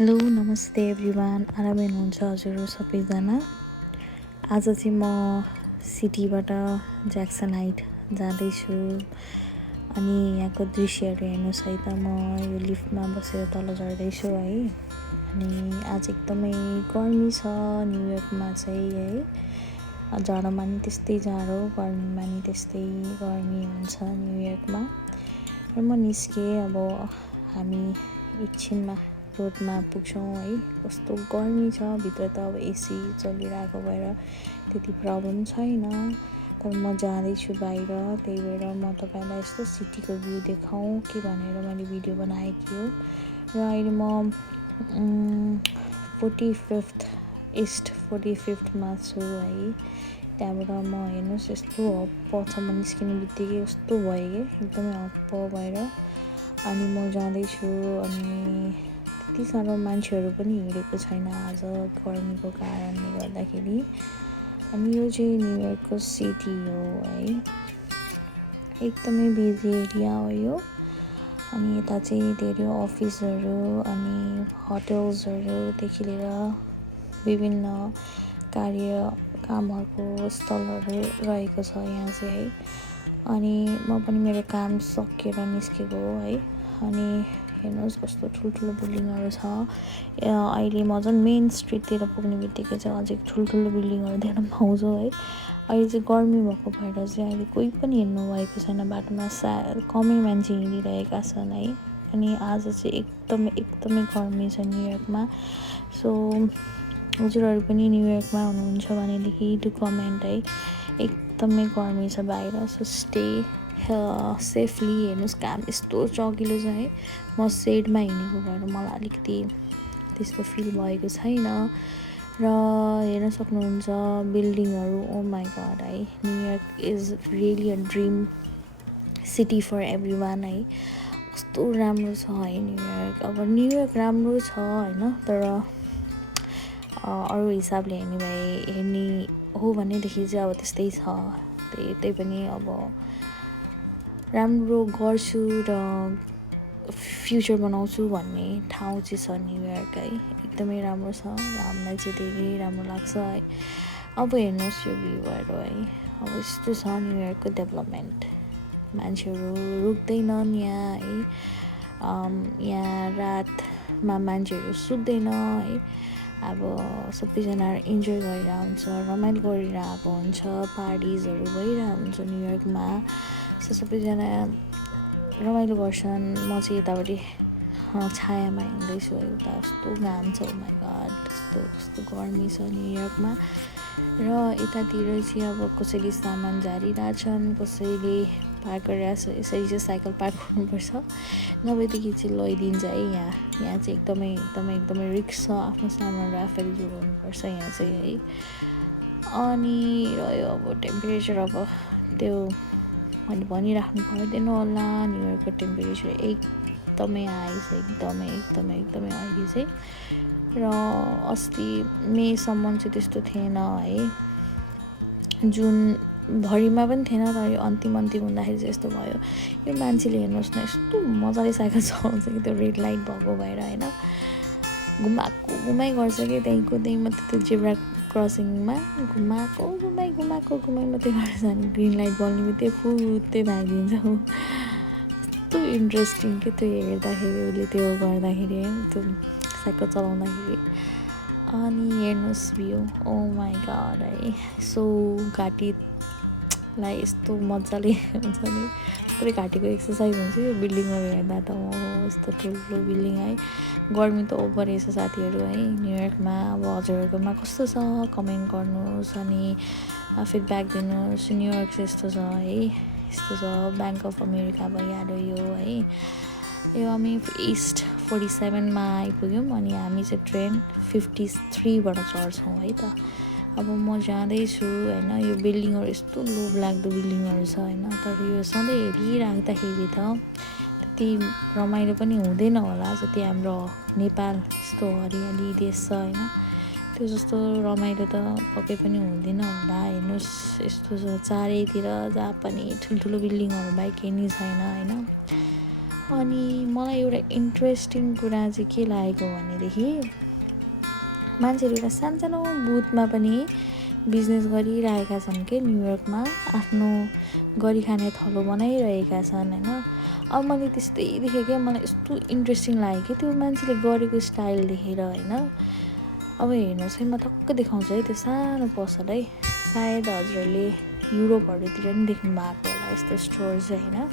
Hello नमस्ते everyone, आरामै हुनुहुन्छ हजुरहरू सबैजना। आज चाहिँ म सिटीबाट ज्याक्सन हाइट जाँदैछु अनि यहाँको दृश्यहरू हेर्नुहोस् है त। म यो लिफ्टमा बसेर तल झर्दैछु है। अनि आज एकदमै गर्मी छ न्युयोर्कमा चाहिँ है। जाडोमा नि त्यस्तै जाडो, गर्मीमा नि त्यस्तै गर्मी हुन्छ न्युयोर्कमा। र म निस्केँ, अब हामी एकछिनमा रोडमा पुग्छौँ है। कस्तो गर्मी छ, भित्र त अब एसी चलिरहेको भएर त्यति प्रब्लम छैन, तर म जाँदैछु बाहिर। त्यही भएर म तपाईँलाई यस्तो सिटीको भ्यू देखाउँ कि भनेर मैले भिडियो बनाएकी हो। र अहिले म 45th छु है। त्यहाँबाट म हेर्नुहोस् यस्तो हप्पसम्म निस्किने बित्तिकै कस्तो भयो कि एकदमै हप्प भएर। अनि म जाँदैछु अनि त्यति साह्रो मान्छेहरू पनि हिँडेको छैन आज गर्मीको कारणले गर्दाखेरि। अनि यो चाहिँ न्युयोर्कको सिटी हो है, एकदमै बिजी एरिया हो यो। अनि यता चाहिँ धेरै अफिसहरू अनि होटल्सहरूदेखि लिएर विभिन्न कामहरूको स्थलहरू रहेको छ यहाँ चाहिँ है। अनि म पनि मेरो काम सकेर निस्केको हो है। अनि हेर्नुहोस् कस्तो ठुल्ठुलो बिल्डिङहरू छ। अहिले म झन् मेन स्ट्रिटतिर पुग्ने बित्तिकै चाहिँ अझै ठुल्ठुलो बिल्डिङहरू देख्न पाउँछु है। अहिले चाहिँ गर्मी भएको भएर चाहिँ अहिले कोही पनि हिँड्नु भएको छैन बाटोमा, कमै मान्छे हिँडिरहेका छन् है। अनि आज चाहिँ एकदमै गर्मी छ न्युयोर्कमा। सो हजुरहरू पनि न्युयोर्कमा हुनुहुन्छ भनेदेखि डु कमेन्ट है। एकदमै गर्मी छ बाहिर, सो स्टे सेफली। हेर्नुहोस् काम यस्तो चकिलो छ है। म सेडमा हिँडेको भएर मलाई अलिकति त्यस्तो फिल भएको छैन। र हेर्न सक्नुहुन्छ बिल्डिङहरू, ओ माई गड है। New York is really a dream city for everyone है। कस्तो राम्रो छ है न्युयोर्क। अब न्युयोर्क राम्रो छ होइन, तर अरू हिसाबले हेर्ने हो भनेदेखि चाहिँ अब त्यस्तै छ। त्यही पनि अब राम्रो गर्छु र फ्युचर बनाउँछु भन्ने ठाउँ चाहिँ छ न्युयोर्क है। एकदमै राम्रो छ र हामीलाई चाहिँ धेरै राम्रो लाग्छ है। अब हेर्नुहोस् यो भ्यूहरू है। अब यस्तो छ न्युयोर्कको डेभलपमेन्ट, मान्छेहरू रुक्दैनन् यहाँ है। यहाँ रातमा मान्छेहरू सुत्दैन है। अब सबैजना इन्जोय गरिरहेको हुन्छ, रमाइलो गरिरहेको हुन्छ, पार्टिजहरू भइरहेको हुन्छ न्युयोर्कमा। सो सबैजना रमाइलो गर्छन्। म चाहिँ यतापट्टि छायामा हिँड्दैछु है। उता कस्तो घाम छ, ओ माई गड, कस्तो गर्मी छ न्युयोर्कमा। र यतातिर चाहिँ अब कसैले सामान झारिरहेछन्, कसैले पार्क गरिरहेछ। यसरी चाहिँ साइकल पार्क गर्नुपर्छ, नभएदेखि चाहिँ लैदिन्छ है। यहाँ चाहिँ एकदमै रिस्क छ। आफ्नो सामानहरू आफैले जोगाउनुपर्छ यहाँ चाहिँ है। अनि रह्यो अब टेम्परेचर, अब त्यो मैले भनिराख्नु पर्दैन होला। न्युयोर्कको टेम्परेचर एकदमै हाई छ, एकदमै अहिले चाहिँ। र अस्ति मेसम्म चाहिँ त्यस्तो थिएन है, जुनभरिमा पनि थिएन, तर यो अन्तिम हुँदाखेरि चाहिँ यस्तो भयो। यो मान्छेले हेर्नुहोस् न यस्तो मजाले साइकल चलाउँछ कि त्यो रेड लाइट भएको भएर होइन। घुमाइ गर्छ कि त्यहीँ मात्रै त्यो जेब्रा क्रसिङमा घुमाइ मात्रै गर्छ। अनि ग्रिन लाइट बल्ने बित्तिकै फुत्तै भागिदिन्छ। कस्तो इन्ट्रेस्टिङ के त्यो हेर्दाखेरि, उसले त्यो गर्दाखेरि है, त्यो साइकल चलाउँदाखेरि। अनि हेर्नुहोस् भ्यू, ओ माई गड है। सो घाँटीलाई यस्तो मजाले हुन्छ नि, पुरै घाँटीको एक्सर्साइज हुन्छ यो बिल्डिङहरू हेर्दा त। यस्तो ठुलो बिल्डिङ है। गर्मी त ओभर रहेछ साथीहरू है न्युयोर्कमा। अब हजुरहरूकोमा कस्तो छ कमेन्ट गर्नुहोस् अनि फिडब्याक दिनुहोस्। न्युयोर्क चाहिँ यस्तो छ है, यस्तो छ। ब्याङ्क अफ अमेरिका भइहाल्यो यो है। यो हामी ईस्ट 47मा आइपुग्यौँ अनि हामी चाहिँ ट्रेन 53बाट चढ्छौँ है त। अब म जाँदैछु होइन। यो बिल्डिङहरू यस्तो लोभलाग्दो बिल्डिङहरू छ होइन, तर यो सधैँ हेरिराख्दाखेरि त त्यति रमाइलो पनि हुँदैन होला जति हाम्रो नेपाल यस्तो हरियाली देश छ होइन, त्यो जस्तो रमाइलो त पक्कै पनि हुँदैन होला। हेर्नुहोस् यस्तो छ चारैतिर, जहाँ पनि ठुल्ठुलो बिल्डिङहरू बाहेक केही नि छैन होइन। अनि मलाई एउटा इन्ट्रेस्टिङ कुरा चाहिँ के लागेको भनेदेखि मान्छेहरू एउटा सानसानो बुथमा पनि बिजनेस गरिरहेका छन् कि न्युयोर्कमा आफ्नो गरिखाने थलो बनाइरहेका छन् होइन। अब मैले त्यस्तै देखेँ क्या, मलाई यस्तो इन्ट्रेस्टिङ लाग्यो कि त्यो मान्छेले गरेको स्टाइल देखेर होइन। अब हेर्नुहोस् है, म ठक्क देखाउँछु है त्यो सानो पसल है, सायद हजुरहरूले युरोपहरूतिर पनि देख्नु भएको होला यस्तो स्टोर चाहिँ होइन।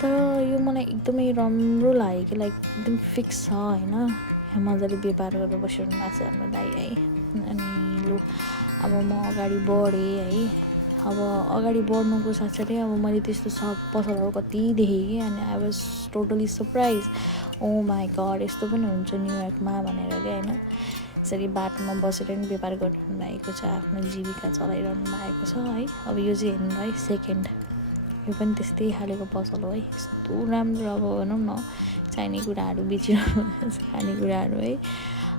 तर यो मलाई एकदमै राम्रो लाग्यो कि लाइक एकदम फिक्स छ होइन। यहाँ मजाले व्यापार गरेर बसिरहनु भएको छ हाम्रो दाइ है। अनि लु अब म अगाडि बढेँ है। अब अगाडि बढ्नुको साथसाथै अब मैले त्यस्तो सब पसलहरू कति देखेँ कि, अनि I was totally surprise. Oh my god, यस्तो पनि हुन्छ न्युयोर्कमा भनेर क्या होइन। यसरी बाटोमा बसेर पनि व्यापार गरिरहनु भएको छ, आफ्नो जीविका चलाइरहनु भएको छ है। अब यो चाहिँ हेर्नु है, सेकेन्ड यो पनि त्यस्तै खालेको पसल हो है। यस्तो राम्रो अब भनौँ न, चाहिने कुराहरू बेचिरहनु खानेकुराहरू है।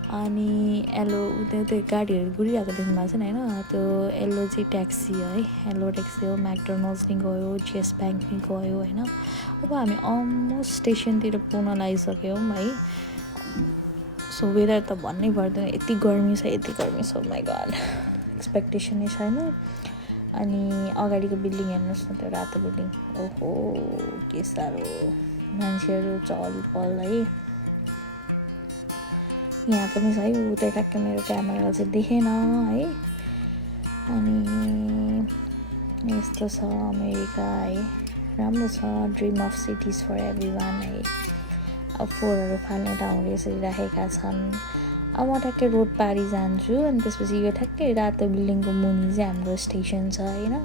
अनि येल्लो त्यो गाडीहरू गुडिरहेको देख्नु भएको छ नि होइन, त्यो येल्लो चाहिँ ट्याक्सी है, येल्लो ट्याक्सी हो। म्याकडोनल्ड्स नि गयो, चेस ब्याङ्क नि गयो होइन। अब हामी अलमोस्ट स्टेसनतिर पुग्न लागिसक्यौँ है। सो वेदर त भन्नै पर्दैन, यति गर्मी छ यति गर्मी छ, माई गड एक्सपेक्टेसनै छैन। अनि अगाडिको बिल्डिङ हेर्नुहोस् न, त्यो रातो बिल्डिङ, ओहो के साह्रो मान्छेहरू चहल पहल है। यहाँ पनि छ है, ऊ त्यो ट्याक्कै मेरो क्यामेरालाई चाहिँ देखेन है। अनि यस्तो छ अमेरिका है, राम्रो छ, dream of cities for every one है। अब फोहोरहरू फाल्ने ठाउँहरू यसरी राखेका छन्। अब म ठ्याक्कै रोड पारी जान्छु, अनि त्यसपछि यो ठ्याक्कै रातो बिल्डिङको मुनि चाहिँ हाम्रो स्टेसन छ होइन।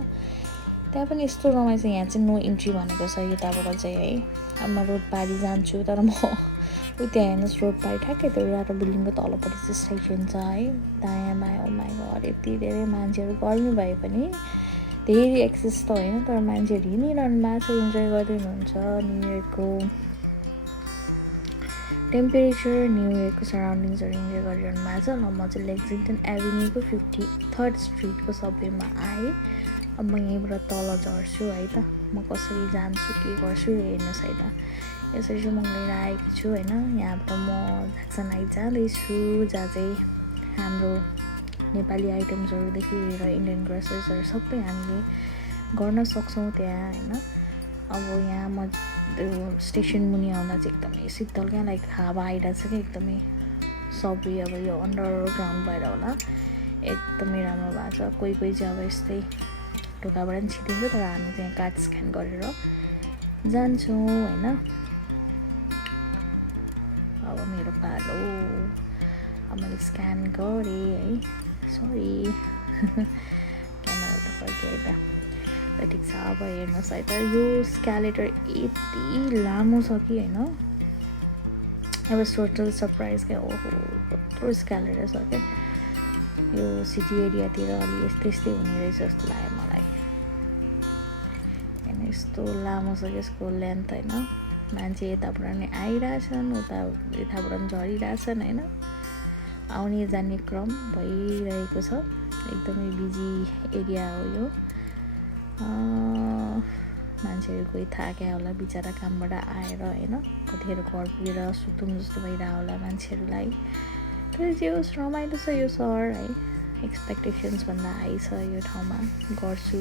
त्यहाँ पनि यस्तो रमाइलो छ, यहाँ चाहिँ नो इन्ट्री भनेको छ यताबाट चाहिँ है। अब म रोड पारी जान्छु, तर म त्यहाँ हेर्नुहोस् रोड पारी ठ्याक्कै त्यो रातो बिल्डिङको तलपट्टि चाहिँ स्टेसन छ है। दायाँ बायाँ ओ माई गड यति धेरै मान्छेहरू, गर्मी भए पनि धेरै एक्सेस त होइन, तर मान्छेहरू हिँडिरहनु भएको छ, इन्जोय गर्दै हुनुहुन्छ न्युयोर्कको टेम्परेचर, न्युयोर्कको सराउन्डिङ्सहरू इन्जोय गरिरहनु भएको छ। ल म चाहिँ लेक्जिङटन एभिन्यूको 53rd स्ट्रिटको सबवेमा आएँ। अब म यहीँबाट तल झर्छु है त, म कसरी जान्छु के गर्छु हेर्नुहोस् है त। यसरी चाहिँ म लिएर आएको छु होइन। यहाँबाट म ज्याक्सन हाइट जाँदैछु, जहाँ चाहिँ हाम्रो नेपाली आइटम्सहरूदेखि लिएर इन्डियन ग्रोसरिजहरू सबै हामीले गर्न सक्छौँ त्यहाँ होइन। अब यहाँ म त्यो स्टेसन मुनि आउँदा चाहिँ एकदमै शीतल क्या, लाइक हावा आइरहेको छ क्या एकदमै। सबवे अब यो अन्डरग्राउन्ड भएर होला एकदमै राम्रो भएको छ। कोही कोही चाहिँ अब यस्तै ढोकाबाट पनि छिटिन्छ, तर हामी त्यहाँ कार्ड स्क्यान गरेर जान्छौँ होइन। अब मेरो पालो, अब मैले स्क्यान गरेँ है, सरी क्यामेरा त फर्कियो त ठिक छ। अब हेर्नुहोस् है त, यो स्क्यालेटर यति लामो छ कि होइन। अब टोटल सरप्राइज क्या, ओहो कत्रो स्क्यालेटर छ क्या। यो सिटी एरियातिर अलि यस्तै यस्तै हुने रहेछ जस्तो लाग्यो मलाई होइन। यस्तो लामो छ यसको लेन्थ होइन। मान्छे यताबाट नि आइरहेछन्, उता यताबाट पनि झरिरहेछन् होइन। आउने जाने क्रम भइरहेको छ, एकदमै बिजी एरिया हो यो। मान्छेहरू कोही थाक्या होला बिचरा कामबाट आएर होइन, कतिखेर घर पुगेर सुतौँ जस्तो भइरहेको होला मान्छेहरूलाई। तर जे होस् रमाइलो छ यो सहर है, एक्सपेक्टेसन्सभन्दा हाई छ यो ठाउँमा। गर्छु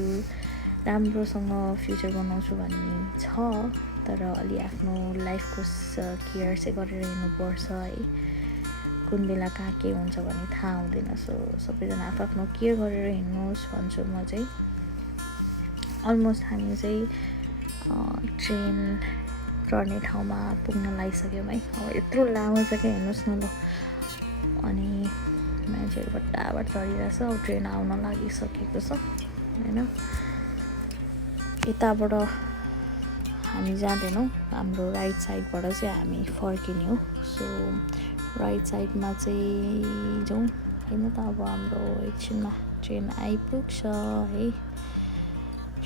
राम्रोसँग फ्युचर बनाउँछु भन्ने छ, तर अलि आफ्नो लाइफको केयर चाहिँ गरेर हिँड्नुपर्छ है। कुन बेला कहाँ के हुन्छ भन्ने थाहा हुँदैन। सो सबैजना आफ्नो केयर गरेर हिँड्नुहोस् भन्छु म चाहिँ। अलमोस्ट हामी चाहिँ ट्रेन चढ्ने ठाउँमा पुग्न लागिसक्यौँ है। अब यत्रो लामो छ क्या हेर्नुहोस् न ल। अनि मान्छेहरू बट्टाबाट चढिरहेछ, अब ट्रेन आउन लागिसकेको छ होइन। यताबाट हामी जाँदैनौँ, हाम्रो राइट साइडबाट चाहिँ हामी फर्किने हो। सो राइट साइडमा चाहिँ जाउँ होइन त। अब हाम्रो एकछिनमा ट्रेन आइपुग्छ है।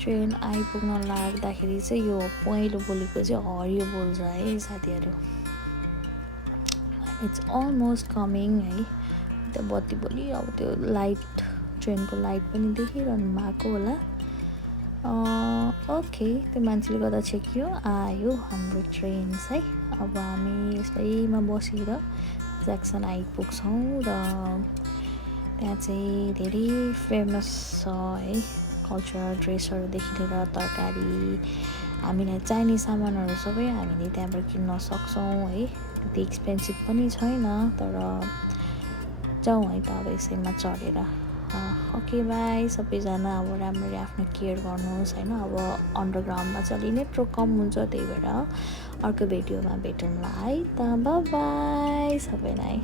ट्रेन आइपुग्न लाग्दाखेरि चाहिँ यो पहेँलो बोलेको चाहिँ हरियो बोल्छ है साथीहरू। इट्स अलमोस्ट कमिङ है। त्यो बत्ती बोली अब त्यो लाइट, ट्रेनको लाइट पनि देखिरहनु भएको होला। ओके त्यो मान्छेले गर्दा छेकियो आयो हाम्रो ट्रेन चाहिँ। अब हामी यसैमा बसेर ज्याक्सन आइपुग्छौँ र त्यहाँ चाहिँ धेरै फेमस छ है, कल्चरल ड्रेसहरूदेखि लिएर तरकारी, हामीलाई चाहिने सामानहरू सबै हामीले त्यहाँबाट किन्न सक्छौँ है। त्यति एक्सपेन्सिभ पनि छैन, तर जाउँ है त अब यसैमा चढेर। ओके बाई सबैजना, अब राम्ररी आफ्नो केयर गर्नुहोस् होइन। अब अन्डरग्राउन्डमा चाहिँ अलि नेटवर्क कम हुन्छ, त्यही भएर अर्को भिडियोमा भेटौँला है त, बाई बाई सबैलाई।